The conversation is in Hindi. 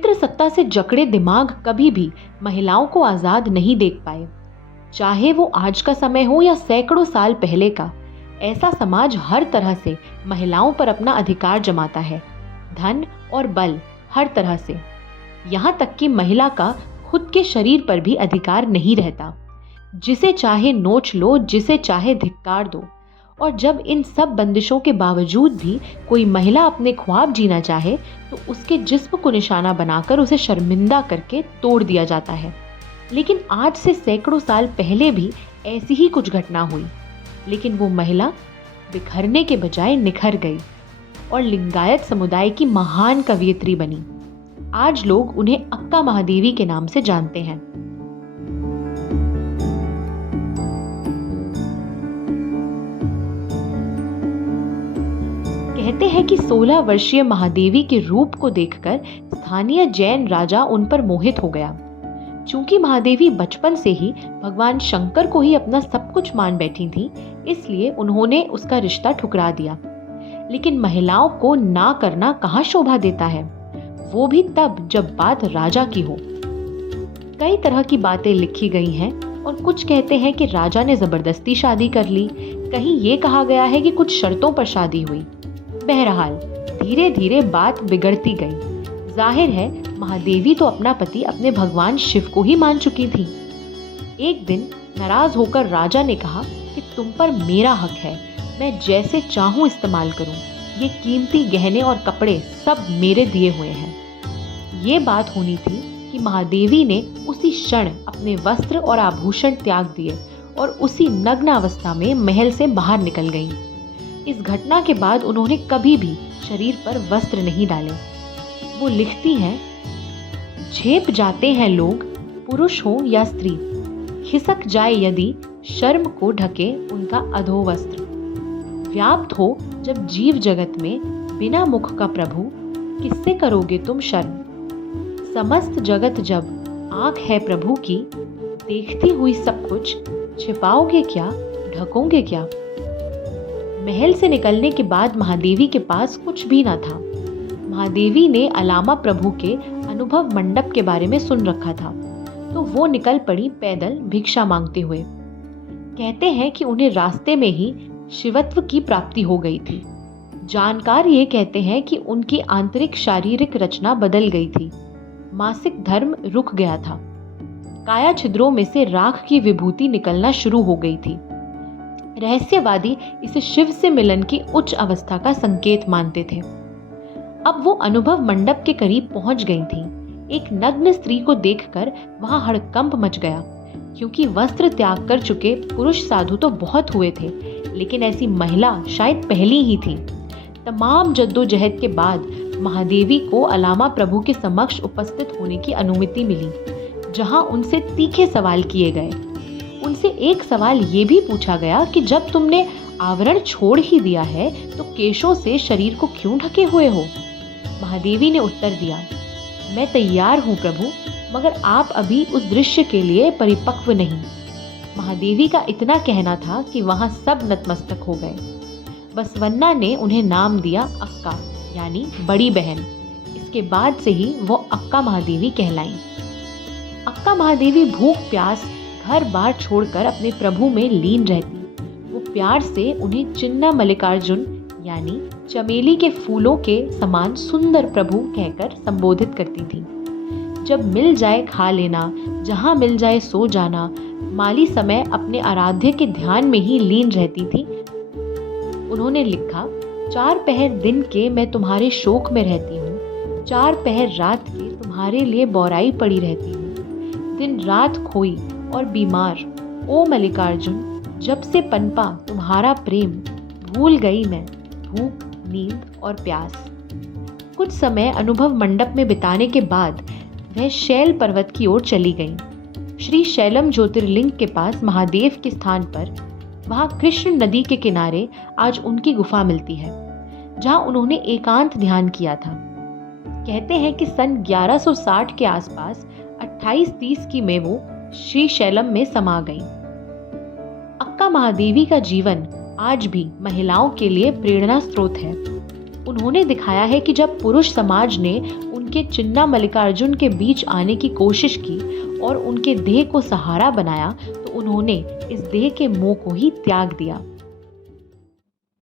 पितृसत्ता से जकड़े दिमाग कभी भी महिलाओं को आजाद नहीं देख पाए। चाहे वो आज का समय हो या सैकड़ों साल पहले का, ऐसा समाज हर तरह से महिलाओं पर अपना अधिकार जमाता है, धन और बल हर तरह से। यहाँ तक कि महिला का खुद के शरीर पर भी अधिकार नहीं रहता। जिसे चाहे नोच लो, जिसे चाहे धिक्कार दो। और जब इन सब बंदिशों के बावजूद भी कोई महिला अपने ख्वाब जीना चाहे तो उसके जिस्म को निशाना बनाकर उसे शर्मिंदा करके तोड़ दिया जाता है। लेकिन आज से सैकड़ों साल पहले भी ऐसी ही कुछ घटना हुई, लेकिन वो महिला बिखरने के बजाय निखर गई और लिंगायत समुदाय की महान कवयित्री बनी। आज लोग उन्हें अक्का महादेवी के नाम से जानते हैं। कहते हैं कि 16 वर्षीय महादेवी के रूप को देखकर स्थानीय जैन राजा उन पर मोहित हो गया। चूंकि महादेवी बचपन से ही भगवान शंकर को ही अपना सब कुछ मान बैठी थी, इसलिए उन्होंने उसका रिश्ता ठुकरा दिया। लेकिन महिलाओं को ना करना कहाँ शोभा देता है, वो भी तब जब बात राजा की हो। कई तरह की बातें लिखी गई हैं और कुछ कहते हैं कि राजा ने जबरदस्ती शादी कर ली, कहीं ये कहा गया है कि कुछ शर्तों पर शादी हुई। बहरहाल धीरे धीरे बात बिगड़ती गई। जाहिर है महादेवी तो अपना पति अपने भगवान शिव को ही मान चुकी थी। एक दिन नाराज होकर राजा ने कहा कि तुम पर मेरा हक है, मैं जैसे चाहूं इस्तेमाल करूं। ये कीमती गहने और कपड़े सब मेरे दिए हुए हैं। ये बात होनी थी कि महादेवी ने उसी क्षण अपने वस्त्र और आभूषण त्याग दिए और उसी नग्न अवस्था में महल से बाहर निकल गईं। इस घटना के बाद उन्होंने कभी भी शरीर पर वस्त्र नहीं डाले। वो लिखती हैं, झेप जाते हैं लोग, पुरुष हो या स्त्री, खिसक जाए यदि शर्म को ढके उनका अधोवस्त्र। व्याप्त हो जब जीव जगत में बिना मुख का प्रभु, किससे करोगे तुम शर्म। समस्त जगत जब आंख है प्रभु की, देखती हुई सब कुछ, छिपाओगे क्या, ढकोगे क्या। महल से निकलने के बाद महादेवी के पास कुछ भी न था। महादेवी ने अलामा प्रभु के अनुभव मंडप के बारे में सुन रखा था, तो वो निकल पड़ी पैदल भिक्षा मांगते हुए। कहते हैं कि उन्हें रास्ते में ही शिवत्व की प्राप्ति हो गई थी। जानकार ये कहते हैं कि उनकी आंतरिक शारीरिक रचना बदल गई थी। मासिक धर्म रुक गया था। काया छिद्रों में से राख की विभूति निकलना शुरू हो गई थी। रहस्यवादी इसे शिव से मिलन की उच्च अवस्था का संकेत मानते थे। अब वो अनुभव मंडप के करीब पहुंच गई थी। एक नग्न स्त्री को देखकर वहां हड़कंप मच गया, क्योंकि वस्त्र त्याग कर चुके पुरुष साधु तो बहुत हुए थे, लेकिन ऐसी महिला शायद पहली ही थी। तमाम जद्दोजहद के बाद महादेवी को अलामा प्रभु के समक्ष उपस्थित होने की अनुमति मिली, जहां उनसे तीखे सवाल किए गए। उनसे एक सवाल ये भी पूछा गया कि जब तुमने आवरण छोड़ ही दिया है तो केशों से शरीर को क्यों ढके हुए हो। महादेवी ने उत्तर दिया, मैं तैयार हूँ प्रभु, मगर आप अभी उस दृश्य के लिए परिपक्व नहीं। महादेवी का इतना कहना था कि वहां सब नतमस्तक हो गए। बसवन्ना ने उन्हें नाम दिया अक्का, यानी बड़ी बहन। इसके बाद से ही वो अक्का महादेवी कहलाईं। अक्का महादेवी भूख प्यास घर बार छोड़कर अपने प्रभु में लीन रहती। वो प्यार से उन्हें चिन्ना मल्लिकार्जुन यानी चमेली के फूलों के समान सुंदर प्रभु कहकर संबोधित करती थी। जब मिल जाए खा लेना, जहाँ मिल जाए सो जाना, माली समय अपने आराध्य के ध्यान में ही लीन रहती थी। उन्होंने लिखा, 4 पहर दिन के मैं तुम्हारे शोक में रहती हूँ, 4 पहर रात के तुम्हारे लिए बौराई पड़ी रहती हूँ। दिन रात खोई और बीमार, ओ मल्लिकार्जुन, जब से पनपा तुम्हारा प्रेम, भूल गई मैं भूख, नींद और प्यास। कुछ समय अनुभव मंडप में बिताने के बाद वह शैल पर्वत की ओर चली गईं। श्री शैलम ज्योतिर्लिंग के पास महादेव के स्थान पर, वहां कृष्ण नदी के किनारे आज उनकी गुफा मिलती है, जहां उन्होंने एकांत ध्यान किया था। कहते हैं कि सन 1160 के आसपास 28-30 की में वो श्री शैलम में समा गईं। अक्का महादेवी का जीवन आज भी महिलाओं के लिए प्रेरणा स्रोत है। उन्होंने दिखाया है कि जब पुरुष समाज ने उनकी उनके चिन्ना मल्लिकार्जुन के बीच आने की कोशिश की और उनके देह को सहारा बनाया तो उन्होंने इस देह के मोह को ही त्याग दिया